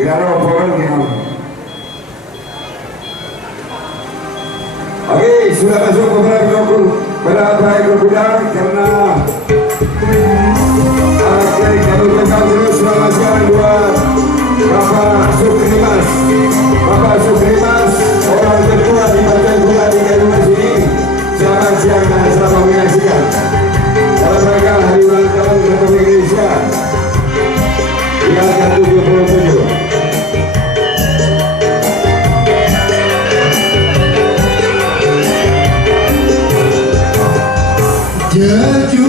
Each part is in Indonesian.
Claro, por el final. Oke, sudah masuk beberapa ekor kuda karena oke, kalau kita terus selamat siang buat Bapak Sukrimas. Bapak Sukrimas, orang tertua di Partai Kuda di Kalimantan sini. Selamat siang dan selamat menyaksikan. Dalam rangka Hari Ulang Tahun Republik Indonesia yang ke-77. Kasih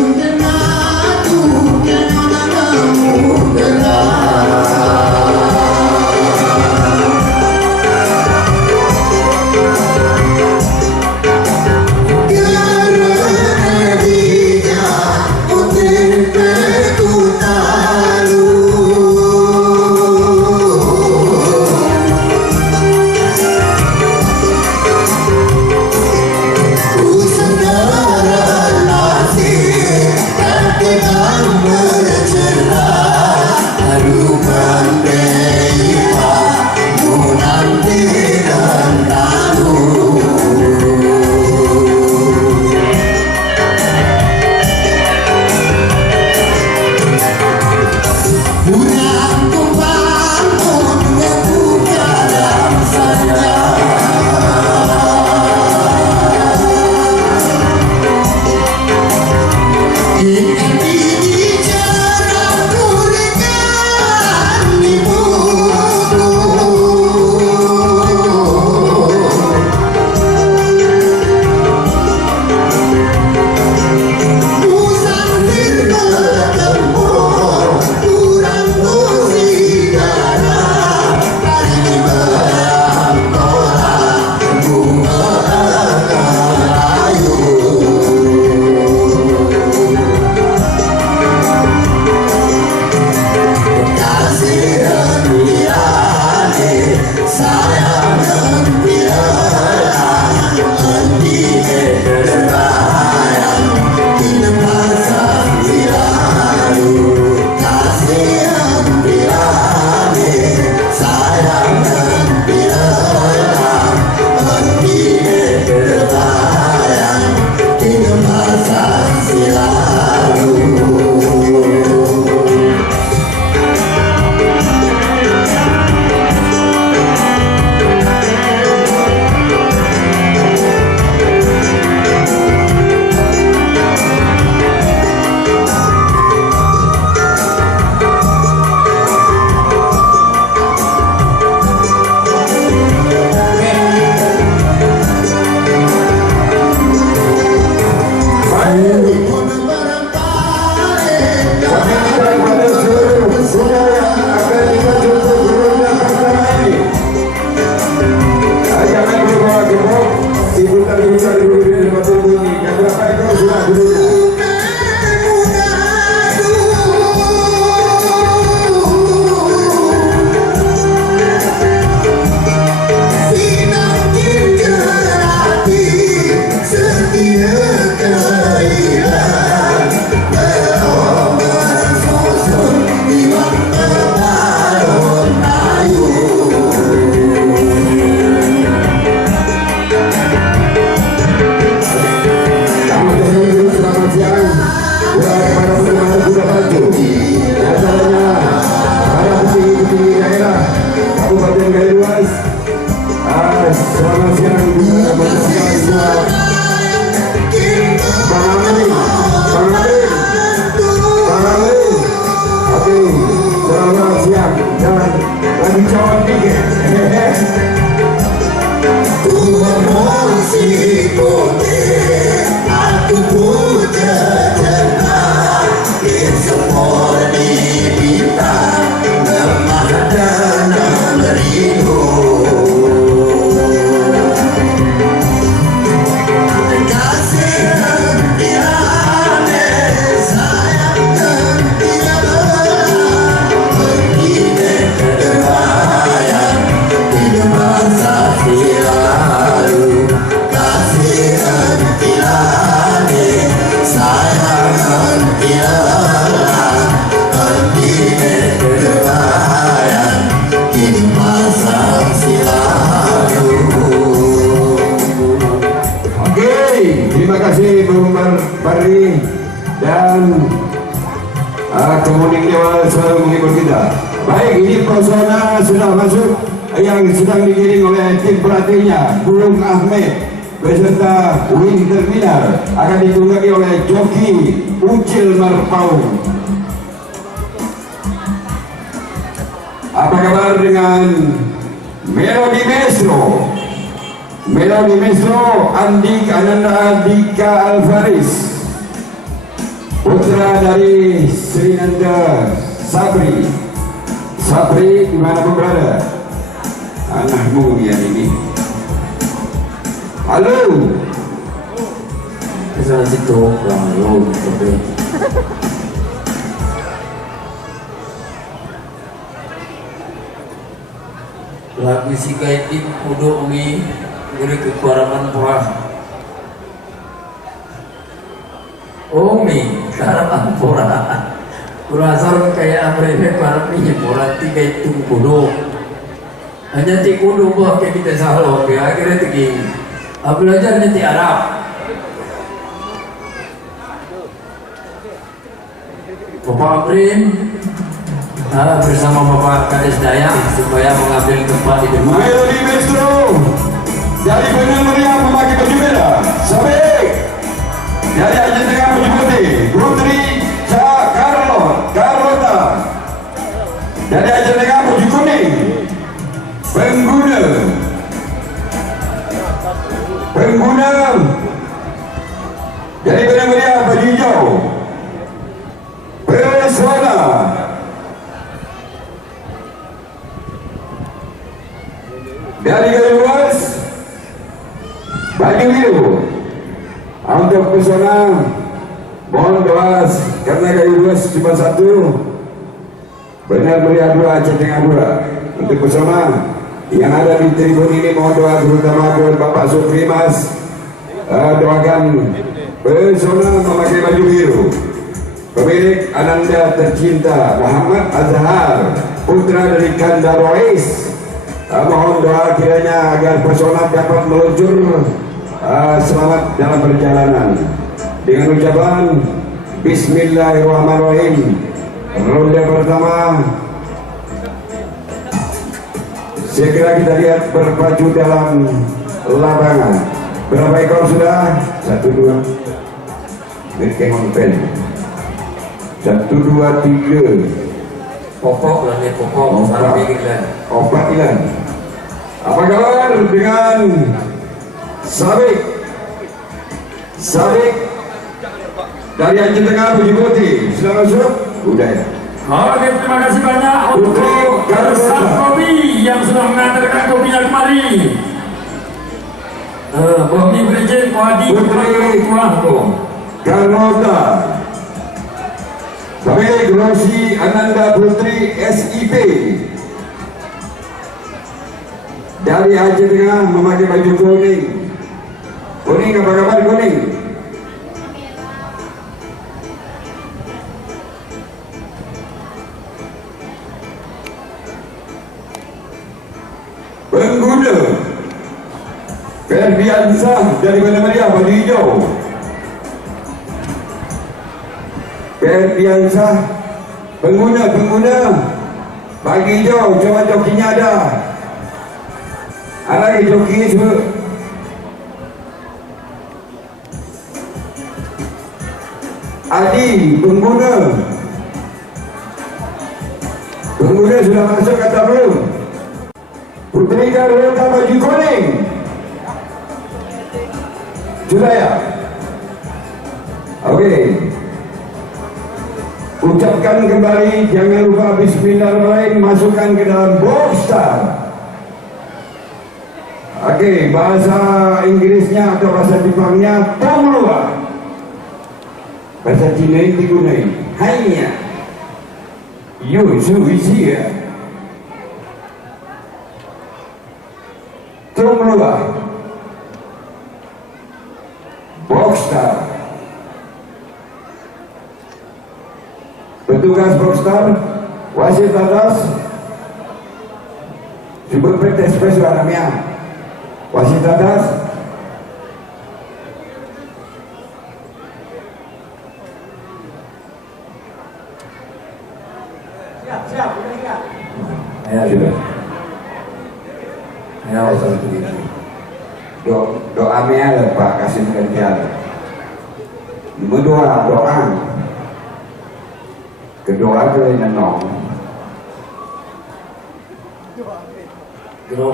dan kemudian Dewa selalu menghibur kita. Baik, ini pesona sudah masuk yang sedang digiring oleh tim pelatihnya Burung Ahmed beserta Winter Minar, akan ditunggangi oleh joki Ucil Marpaung. Apa kabar dengan Melody Mesro? Melody Mesro Ananda Dika Alvaris, putra dari Srinanda Sabri. Sabri dimanapun berada, anakmu yang ini. Halo. Kesana situ, halo. Lagu si kaitin kudu umi dari kekuaraman purah. Umi karapan purah. Kurasar kayak amrene para pinyemuran tiga itu kudu. Hanya ti kudu buah kayak kita salah. Akhirnya tinggi. Belajarnya di Arab. Bapak Amrin bersama Bapak Kades Dayak supaya mengambil tempat di depan. Melody Mesro dari Benang Meriah memakai baju merah. Sabik dari Aceh Tengah baju putih. Putri Carlota dari Aceh Tengah baju kuning. Pengguna dari Benang Meriah baju hijau. Persona dari Gayo Luas baju biru. Untuk pesona mohon doa karena Gayo Luas cuma satu, Benar Meriah 2, Aceh Tengah 2. Untuk pesona yang ada di tribun ini mohon doa terutama buat Bapak Supri Mas, doakan pesona memakai baju biru. Pemilik Ananda tercinta Muhammad Azhar, putra dari Kanda Rois, mohon doa kiranya agar pesona dapat meluncur selamat dalam perjalanan. Dengan ucapan Bismillahirrahmanirrahim, ronde pertama segera kita lihat berpacu dalam lapangan. Berapa ekor sudah? 1, 2 Kengon pen 1, 2, 3 Pokok lah nih, pokok sampai ilan. Obat ilan. Apa kabar dengan Sabik dari Aceh Tengah baju putih? Sudah masuk? Udah ya. Oke, terima kasih banyak untuk Gersat Kopi yang sudah mengantarkan kopinya kemari. Bobi Brigjen Wadi Putri Carlota, Sabik Rosi Ananda Putri SIP dari Aceh Tengah memakai baju kuning. Kuning, apa kabar kuning? Pengguna Ferdiansah dari Benang Meriah baju hijau. Ferdiansah pengguna baju hijau, coba jokinya ada. Ada lagi joki semua. Adi pengguna sudah masuk atau belum? Putri Carlota baju kuning sudah ya? Oke. Ucapkan kembali, jangan lupa Bismillahirrahmanirrahim, masukkan ke dalam boxstar. Oke, bahasa Inggrisnya atau bahasa Jepangnya Tomlua. Bahasa Cina itu digunakan hanya Yusuisia Tomlua boxstar. Petugas boxstar wasit atas sebut PT spesial namanya wasit atas. 1, Ayo, ayo, satu diri. Doa mea Pak kasih kerjaan. Doa. Kedua tu nenong. Kedua.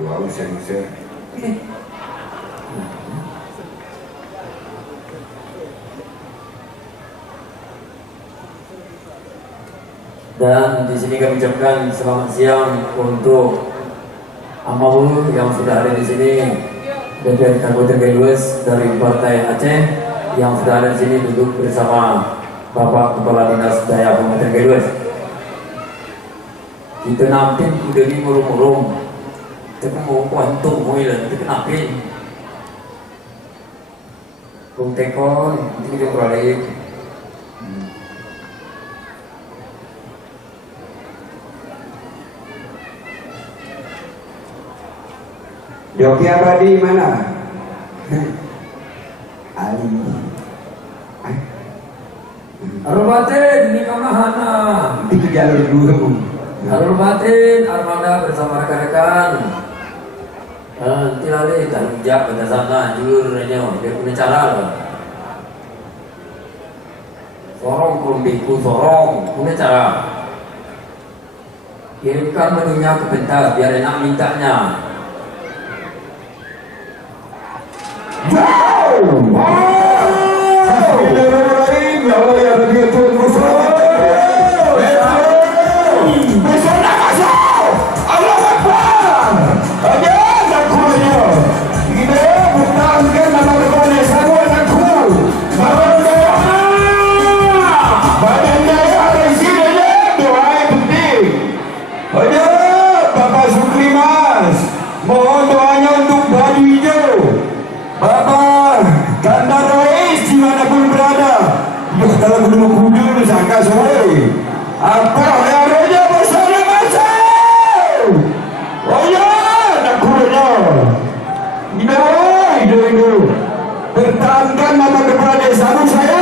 Doa usah. Dan di sini kami ucapkan selamat siang untuk Amaul yang sudah ada di sini, DPR Kabupaten Galues dari Partai Aceh yang sudah ada di sini duduk bersama Bapak Kepala Dinas Daya Kabupaten Galues. Kita nampin udah ni murung-murung, kita mau kuantum moilan, kita nampin. Kung tekon, kita beralih. Joki Abadi mana? Ali. Arul Batin, nikah mahana. Itu jalur dua. Arul Batin, Armada bersama rekan-rekan. Tilali tak rujak pada sana, julurnya dia punya cara lah. Sorong kurumbiku, sorong punya cara. Kirimkan menunya ke pentas biar enak mintanya. Bapak Suklimas, mohon doanya untuk baju hijau. Bapak Kandar Rais dimanapun berada. Yuh, dalam gunung kudu sangka sore. Apa yang raja bersama masuk? Oh ya, nak kurnya. Ini bertahankan nama kepala desa saya.